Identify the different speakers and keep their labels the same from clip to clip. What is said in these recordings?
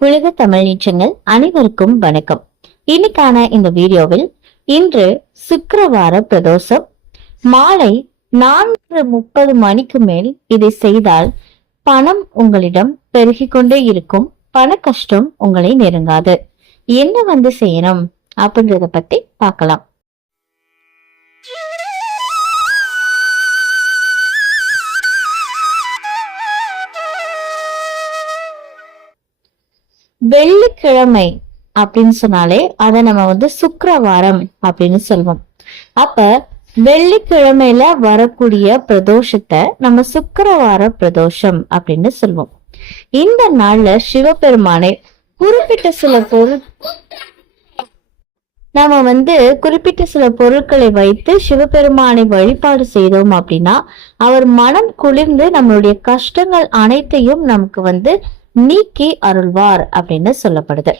Speaker 1: உலக தமிழ் நீச்சங்கள் அனைவருக்கும் வணக்கம். இன்னைக்கான இந்த வீடியோவில் இன்று சுக்கரவார பிரதோஷம். மாலை நான்கு முப்பது மணிக்கு மேல் இதை செய்தால் பணம் உங்களிடம் பெருகி கொண்டே இருக்கும். பண கஷ்டம் உங்களை நெருங்காது. என்ன வந்து செய்யணும் அப்படின்றத பத்தி பார்க்கலாம். வெள்ளிக்கிழமை அப்படின்னு சொன்னாலே அதை நம்ம வந்து சுக்கரவாரம் அப்படின்னு சொல்லுவோம் அப்ப வெள்ளிக்கிழமையில வரக்கூடிய பிரதோஷத்தை நம்ம சுக்கரவார பிரதோஷம் அப்படின்னு சொல்லுவோம் இந்த நாள்ல சிவபெருமானை குறிப்பிட்ட சில பொருள் நாம வந்து குறிப்பிட்ட சில பொருட்களை வைத்து சிவபெருமானை வழிபாடு செய்தோம் அப்படின்னா அவர் மனம் குளிர்ந்து நம்மளுடைய கஷ்டங்கள் அனைத்தையும் நமக்கு வந்து நீக்கி அருள்வார் அப்படின்னு சொல்லப்படுது.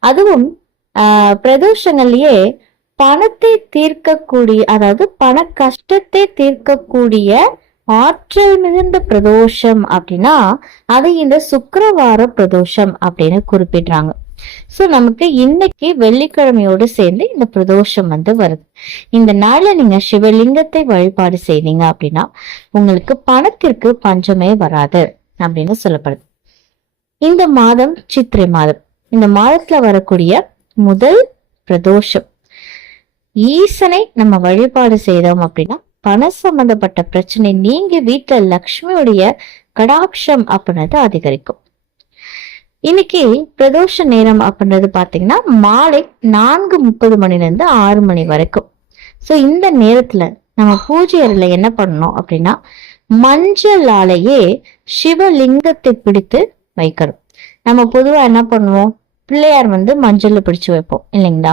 Speaker 1: அதுவும் ஆஹ் பிரதோஷங்கள்லயே பணத்தை தீர்க்கக்கூடிய அதாவது பண கஷ்டத்தை தீர்க்கக்கூடிய ஆற்றல் மிகுந்த பிரதோஷம் அப்படின்னா அதை இந்த சுக்கரவார பிரதோஷம் அப்படின்னு குறிப்பிடுறாங்க. சோ நமக்கு இன்னைக்கு வெள்ளிக்கிழமையோடு சேர்ந்து இந்த பிரதோஷம் வந்து வருது. இந்த நாள்ல நீங்க சிவலிங்கத்தை வழிபாடு செய்தீங்க அப்படின்னா உங்களுக்கு பணத்திற்கு பஞ்சமே வராது அப்படின்னு சொல்லப்படுது. இந்த மாதம் சித்திரை மாதம். இந்த மாதத்துல வரக்கூடிய முதல் பிரதோஷம். ஈசனை நம்ம வழிபாடு செய்தோம் அப்படின்னா பண சம்பந்தப்பட்ட பிரச்சனை நீங்க வீட்டுல லக்ஷ்மியுடைய கடாட்சம் அப்படின்றது அதிகரிக்கும். இன்னைக்கு பிரதோஷ நேரம் அப்படின்றது பாத்தீங்கன்னா மாலை நான்கு முப்பது மணில இருந்து ஆறு மணி வரைக்கும். சோ இந்த நேரத்துல நம்ம பூஜை அறையில என்ன பண்ணணும் அப்படின்னா மஞ்சளாலேயே சிவலிங்கத்தை பிடித்து வைக்கணும். நம்ம பொதுவா என்ன பண்ணுவோம்? பிள்ளையார் வந்து மஞ்சள் பிடிச்சு வைப்போம் இல்லைங்களா?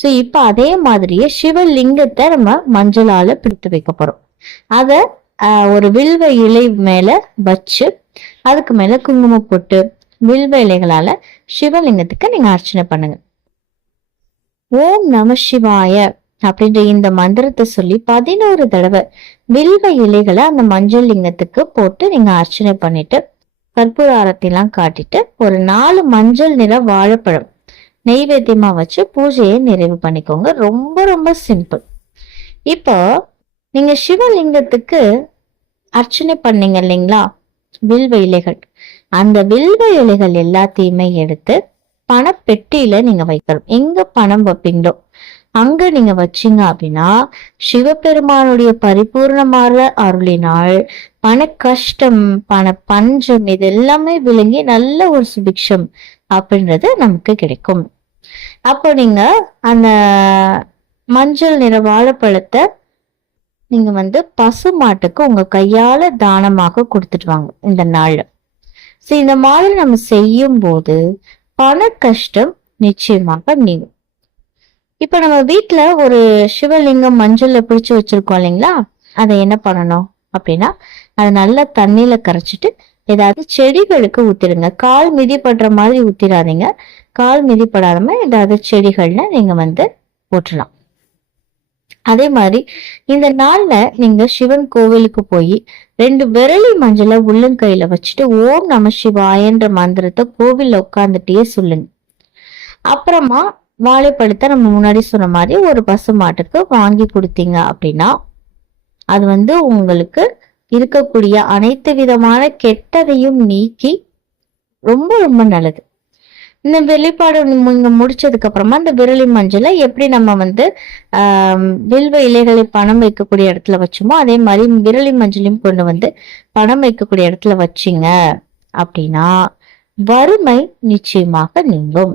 Speaker 1: சோ இப்ப அதே மாதிரியே சிவலிங்கத்தை நம்ம மஞ்சளால பிடித்து வைக்க போறோம். அத ஒரு வில்வ இலை மேல வச்சு அதுக்கு மேல குங்குமம் போட்டு வில்வ இலைகளால சிவலிங்கத்துக்கு நீங்க அர்ச்சனை பண்ணுங்க. ஓம் நம சிவாய அப்படின்ற இந்த மந்திரத்தை சொல்லி பதினோரு தடவை வில்வ இலைகளை அந்த மஞ்சள் லிங்கத்துக்கு போட்டு நீங்க அர்ச்சனை பண்ணிட்டு கற்பூர ஆரத்திலாம் காட்டிட்டு ஒரு நாலு மஞ்சள் நிற வாழைப்பழம் நெய்வேத்தியமா வச்சு பூஜையை நிறைவு பண்ணிக்கோங்க. ரொம்ப ரொம்ப சிம்பிள் இப்போ நீங்க சிவலிங்கத்துக்கு அர்ச்சனை பண்ணீங்க இல்லைங்களா? வில்வ இலைகள். அந்த வில்வ இலைகள் எல்லாத்தையுமே எடுத்து பணப்பெட்டியில நீங்க வைக்கணும். எங்க பணம் வைப்பீங்களோ? அங்க நீங்க வச்சீங்க அப்படின்னா சிவபெருமானுடைய பரிபூர்ணமான அருளினால் பண கஷ்டம் பண பஞ்சம் இது எல்லாமே விளங்கி நல்ல ஒரு சுபிக்ஷம் அப்படின்றது நமக்கு கிடைக்கும். அப்போ நீங்க அந்த மஞ்சள் நிற வாழைப்பழத்தை நீங்க வந்து பசு மாட்டுக்கு உங்க கையால தானமாக கொடுத்துட்டு வாங்க இந்த நாள்ல. சோ இந்த மாதிரி நம்ம செய்யும் போது பண கஷ்டம் நிச்சயமாக நீங்கும். இப்ப நம்ம வீட்டில் ஒரு சிவலிங்கம் மஞ்சள்ல பிடிச்சு வச்சிருக்கோம் இல்லைங்களா? அதை என்ன பண்ணணும் அப்படின்னா அதை நல்லா தண்ணியில கரைச்சிட்டு ஏதாவது செடிகளுக்கு ஊத்திடுங்க. கால் மிதிப்படுற மாதிரி ஊத்திடாதீங்க. கால் மிதிப்படாதம ஏதாவது செடிகள்ல நீங்க வந்து போட்டுடலாம் அதே மாதிரி இந்த நாள்ல நீங்க சிவன் கோவிலுக்கு போய் ரெண்டு விரலி மஞ்சளை உள்ளங்கையில வச்சுட்டு ஓம் நம சிவாயன்ற மந்திரத்தை கோவில்ல உட்காந்துட்டே சொல்லுங்க. அப்புறமா வாழைப்பழத்தை நம்ம முன்னாடி சொன்ன மாதிரி ஒரு பசு மாட்டுக்கு வாங்கி கொடுத்தீங்க அப்படின்னா அது வந்து உங்களுக்கு இருக்கக்கூடிய அனைத்து விதமான கெட்டதையும் நீக்கி ரொம்ப ரொம்ப நல்லது. இந்த வெளிப்பாடு நீங்க முடிச்சதுக்கு அப்புறமா இந்த விரலி மஞ்சளை எப்படி நம்ம வந்து வில்வ இலைகளை பணம் வைக்கக்கூடிய இடத்துல வச்சோமோ அதே மாதிரி விரலி மஞ்சளையும் கொண்டு வந்து பணம் வைக்கக்கூடிய இடத்துல வச்சிங்க அப்படின்னா வறுமை நிச்சயமாக நீங்கும்.